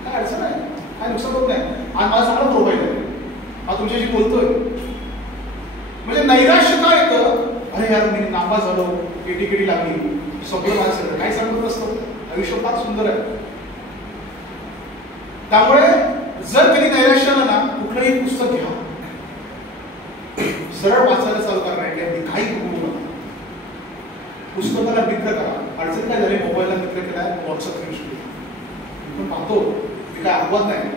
काय अडचण आहे, काय नुकसान होत नाही. आज माझा चांगला प्रोफाईल आहे, हा तुमच्याशी बोलतोय. म्हणजे नैराश्य काय येतं, अरे यार मी नापास झालो, केडी लागली, सगळं माझं सगळं काही सांगत नसतं. आयुष्य फार सुंदर आहे. त्यामुळे जर कधी नैराश्य आलं ना, कुठलंही पुस्तक घ्या, सरळ वाचायला चालू करणार, काही बघू नका. पुस्तकाला मित्र करा. अडचण काय झाली, मोबाईलला मित्र केला, व्हॉट्सअप पण पाहतो, मी काय अपवाद नाही,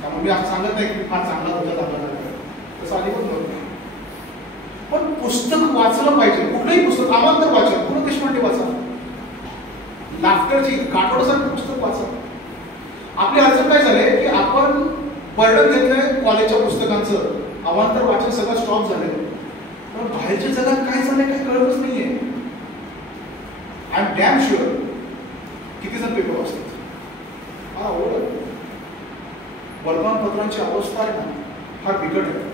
त्यामुळे मी असं सांगत नाही की फार चांगला होता दाखला तसं अजिबात होत नाही. पण पुस्तक वाचलं पाहिजे, कुठलंही पुस्तक. आम्हाला तर वाचा, पु ल देशपांडे वाचा, लाफ्टरची काठोडसारखं पुस्तक वाचा. आपली अडचण काय झाले की आपण बर्डन घेतलंय कॉलेजच्या पुस्तकांचं, अवांतर वाचन सगळं स्टॉप झालंय, पण बाहेरच्या जगात काय चाललंय काय कळतच नाहीये. आय एम डॅम शुअर किती जण पेपर वाचतात, मला आवडत. वर्तमानपत्रांची अवस्था आहे ना फार बिकट आहे,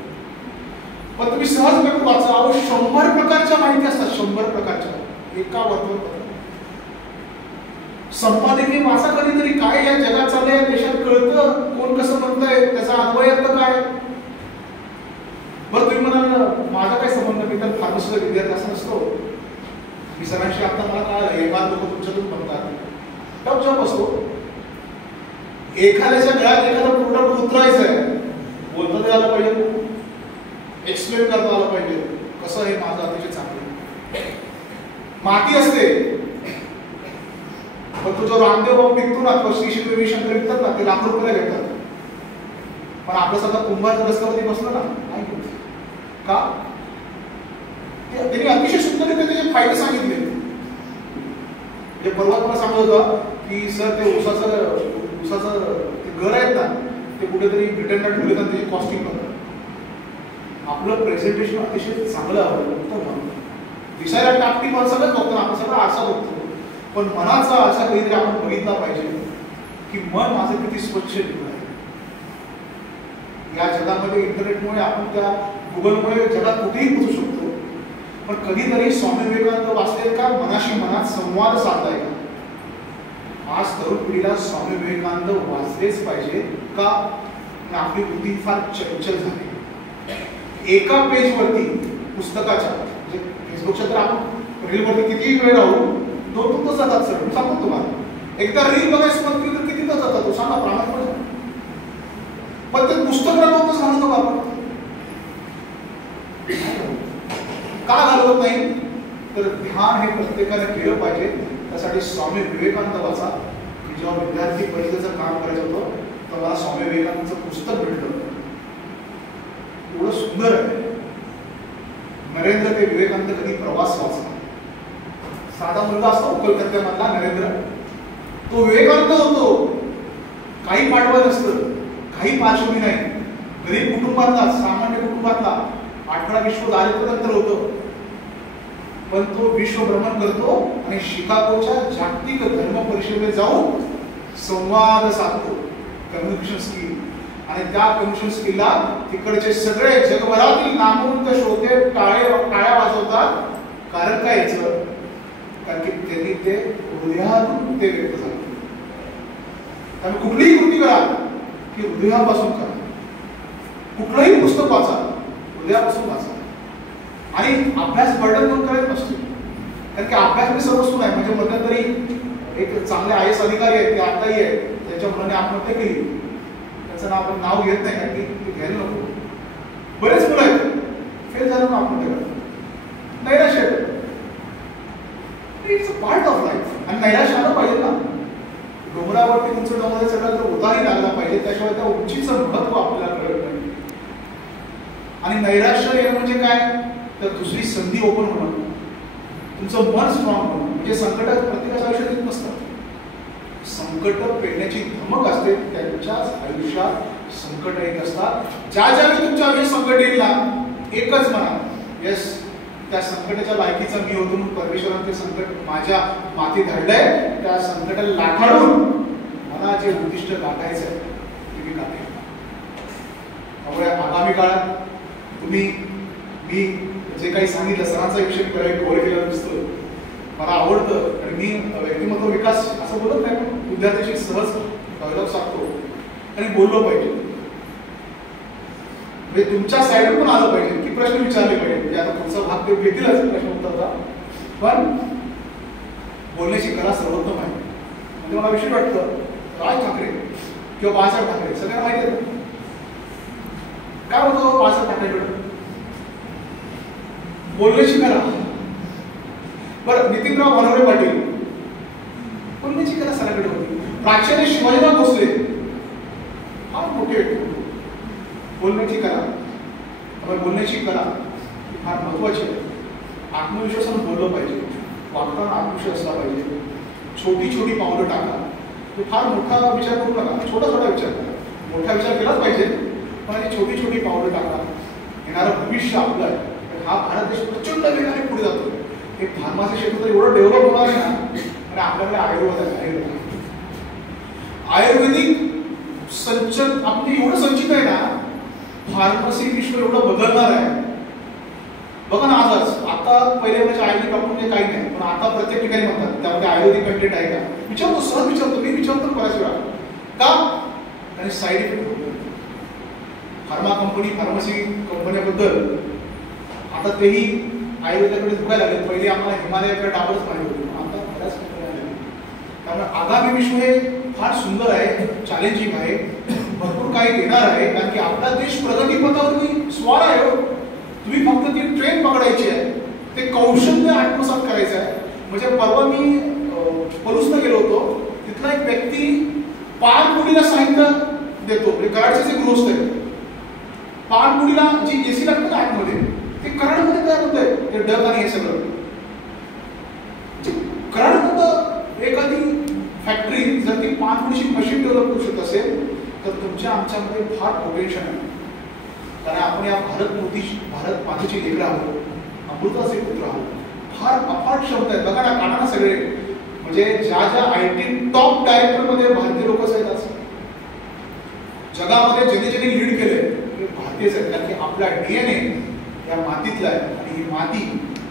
पण तुम्ही सहज पेपर वाचा. अहो 100 प्रकारच्या माहिती असतात, 100 प्रकारच्या एका वर्तमानपत्रात. संपादकीय वाचा कधीतरी, काय या जगात चाललंय, देशात कळतं, कोण कसं म्हणतंय, त्याचा अन्वय अर्थ काय. बरं तुम्ही म्हणाल माझा काय संबंध, मी तर फार्मसीचा विद्यार्थी असं नसतो. मी सरांशी आता मला कळालं, हे बार लोक तुमच्यातून म्हणतात टप जॉब असतो. एखाद्याच्या गळ्यात एखादा प्रोडक्ट उतरायचंय, बोलता ते आलं पाहिजे, एक्सप्लेन करता आलं पाहिजे, कसं हे माझं अतिशय चांगलं. माती असते, पण तो जो रामदेव बाबा विकतो ना, तो श्री श्री रविशंकर विकतात ना, ते ₹1,00,000 घेतात. पण आपलं सगळं कुंभार रस्त्यावरती बसलं ना, नाही घेत. का? त्यांनी अतिशय सुंदर त्याचे फायदे सांगितले. म्हणजे परवा मला सांगत होता की सर ते ऊसाचं ते घर आहेत ना, ते कुठेतरी ब्रिटनला ठेवले तर त्याची कॉस्टिंग करतात. आपलं प्रेझेंटेशन अतिशय चांगलं हवं, उत्तम, दिसायला टाकटी पण सगळं बघतो, आपण सगळं आरसा बघतो, पण मनाचा आरसा कधीतरी आपण बघितला पाहिजे की मन माझं किती स्वच्छ निघलं आहे. या जगामध्ये इंटरनेटमुळे आपण त्या गुगलमुळे जगात कुठेही पोहोचू शकतो, पण कधीतरी स्वामी विवेकानंद वाचले का, मनाशी मनात संवाद साधलाय का. आज तरुण पिढीला स्वामी विवेकानंद वाचलेच पाहिजे का, आपली बुद्धी फार चंचल झाली. एका पेजवरती पुस्तकाच्या, म्हणजे फेसबुकच्या तर आपण रीलवरती किती वेळ राहू, 2 तास जातात सर, मी सांगतो तुम्हाला. एकदा रील बघायचं म्हणतो तर किती तास जातात, तो सांगा प्रामाणिकपणे. पण ते पुस्तक 2 तास घालवतो का आपण, का घालवत नाही, तर ध्यान हे प्रत्येकाने केलं पाहिजे. त्यासाठी स्वामी विवेकानंद वाचा. की जेव्हा विद्यार्थी परिषदेचं काम करायचं होतं, तर मला स्वामी विवेकानंदचं पुस्तक भेटलं, एवढं सुंदर आहे. नरेंद्र ते विवेकानंद कधी प्रवास वाचला. साधा मुलगा असतो कलकत्त्यामधला नरेंद्र, तो विवेकानंद होतो. काही पाठबळ नसतं, काही पार्श्वभूमी नाही, गरीब कुटुंबातला, सामान्य कुटुंबातला, 8वेळा विश्व दारिद्र्य होतं, पण तो विश्व भ्रमण करतो आणि शिकागोच्या जागतिक धर्म परिषदेत जाऊन संवाद साधतो, कम्युनिकेशन स्किल. आणि त्या कम्युनिकेशन स्किलला तिकडचे सगळे जगभरातील नामवंत श्रोते टाळ्या वाजवतात. कारण काय याचं, कारण की त्यांनी ते हृदयातून ते व्यक्त झाले. त्यामुळे कुठलीही कृती करा की हृदयापासून करा, कुठलंही पुस्तक वाचा हृदयापासून वाचा. आणि अभ्यास बर्डन म्हणून करायचं नसतो, कारण की अभ्यास मी सर्वस्व नाही. म्हणजे मध्यंतरी एक चांगले IAS अधिकारी आहेत, ते आताही आहेत, त्यांच्या मुलाने आत्महत्या केली. त्याचं नाव आपण नाव घेत नाही, कारण की ते घ्यायला नको. बरेच मुलं आहेत फेल झालं ना आत्महत्या करतात, नैराश्य येतं. It's a part of life. आणि नैराश्य आलं पाहिजे ना. डोंगरावरती तुमचं डोंगर चढला तर उतारही लागला पाहिजे, त्याशिवाय त्या उंचीचं महत्व आपल्याला कळत नाही. आणि नैराश्य येणं म्हणजे काय, तर दुसरी संधी ओपन होणं, तुमचं मन स्ट्रॉंग होणं. म्हणजे संकट प्रत्येकाच्या आयुष्यात येत नसतात, संकट पेटण्याची धमक असते, त्यांच्याच आयुष्यात संकट येत असतात. ज्या ज्यावेळी तुमच्या आयुष्यात संकट येईल ना, एकच म्हणा, यस त्या संकटाच्या लायकीचा मी होतो, म्हणून परमेश्वराने ते संकट माझ्या माथी धाडलंय. त्या संकटाला लाथाडून मला जे उद्दिष्ट गाठायचं ते मी गाठेन. त्यामुळे आगामी काळात तुम्ही, मी जे काही सांगितलं, सरांचा विषय कव्हर केला दिसतो, मला आवडतं. आणि मी व्यक्तिमत्व विकास असं बोलत नाही, पण विद्यार्थ्यांशी सहज डायलॉग साधतो आणि बोललो पाहिजे. म्हणजे तुमच्या साईडवर पण आलं पाहिजे की प्रश्न विचारले पाहिजे. म्हणजे आता पुढचा भाग ते घेतीलच प्रश्न उत्तरचा, पण बोलण्याची कला सर्वोत्तम आहे. म्हणजे मला विषय वाटतं राज ठाकरे किंवा बाळासाहेब ठाकरे सगळ्यांना माहिती आहे काय होतं. बाळासाहेब ठाकरेकडे बोलण्याची कला. बरं, नितीनराव बनवरे पाटील बोलण्याची कला सरांकडे होती. प्राचार्य शिवाजीराव भोसले फार मोठे व्यक्ती. बोलण्याची कला, बोलण्याची कला फार महत्वाची आहे. आत्मविश्वासानं बोललं पाहिजे, वागताना आत्मविश्वास असला पाहिजे. छोटी छोटी पावलं टाका. फार मोठा विचार करू नका, छोटा छोटा विचार करा. मोठा विचार केलाच पाहिजे, पण अशी छोटी छोटी पावलं टाका. येणारं भविष्य आपलं आहे. हा भारत देश प्रचंड वेगाने पुढे जातो. हे फार्मसी क्षेत्र तर एवढं डेव्हलप होणार आहे ना. आणि आपल्याकडे आयुर्वेद आहे. आयुर्वेदिक संचन आपली एवढं संचित आहे ना. फार्मसी विश्व एवढं बदलणार आहे. बघा ना, आजच आता पहिले म्हणजे आयुर्वेदिक डॉक्टर काही नाही, पण आता प्रत्येक ठिकाणी म्हणतात त्यामध्ये आयुर्वेदिक कंटेंट आहे का. विचारतो, सहज विचारतो, मी विचारतो बऱ्याच वेळा का. आणि साईड इफेक्ट होतो. फार्मा कंपनी, फार्मसी कंपन्याबद्दल आता तेही आयुर्वेदाकडे झुकायला लागले. पहिले आम्हाला हिमालयाकडे डाबरच पाहिजे होते, आता बऱ्याच कंपन्या आल्या. त्यामुळे आगामी विश्व हे फार सुंदर आहे, चॅलेंजिंग आहे, भरपूर काही देणार आहे. कारण की आपला देश प्रगतीपथावरती स्वार आहे. तुम्ही फक्त ती ट्रेन पकडायची आहे, ते कौशल्य आत्मसात करायचं आहे. म्हणजे परवा मी पलूसला गेलो होतो. तिथला एक व्यक्ती पाणपुडीला साहित्य देतो. म्हणजे कराडचे जे गृहस्थ आहे, पाणपुडीला जी एसी लागते ना आतमध्ये, ते कराडमध्ये तयार होत आहे. ते डग आणि हे सगळं कराडमध्ये एखादी फॅक्टरी जर ती पाणपुडीची मशीन डेव्हलप करू शकत असेल तर तुमच्या आमच्यामध्ये फार पोटेन्शियल आहे. कारण आपण या भारत मातेची लेकरं आहोत, अमृताचे पुत्र आहोत. फार अफाट क्षमता आहेत. बघा ना, काढा ना सगळे. म्हणजे ज्या IT टॉप डायरेक्टर मध्ये भारतीय लोक आहेत. आज जगामध्ये ज्यांनी लीड केलंय ते भारतीयच आहेत. कारण की आपला DNA या मातीतला आहे आणि ही माती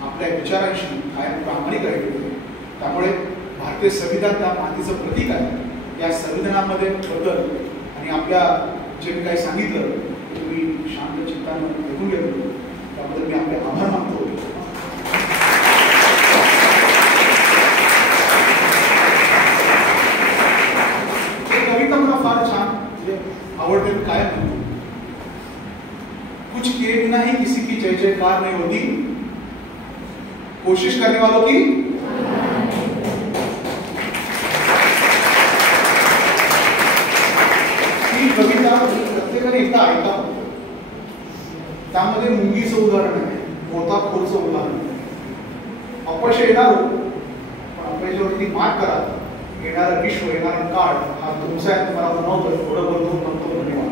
आपल्या विचारांशी कायम प्रामाणिक राहिली. त्यामुळे भारतीय संविधान त्या मातीचं प्रतीक आहे. या संविधानामध्ये बदल आणि आपल्या जे मी काही सांगितलं तुम्ही शांत चित्तानं ऐकून घेतलं, त्याबद्दल मी आपले आभार मानतो. हे कविता मला फार छान म्हणजे आवडते. काय म्हणतो, कुछ किए बिना ही किसी की जय जयकार नहीं होती, कोशिश करने वालों की. ही कविता प्रत्येकाने एकदा ऐकावं. त्यामध्ये मुंगीचं उदाहरण आहे, गोताखोरचं उदाहरण आहे. अपयश येणार, पण अपयशावरती मात करा. येणारं विश्व, येणारा काळ हा तुमचा आहे. तुम्हाला बनवतोय. थोडं बनवून धन्यवाद.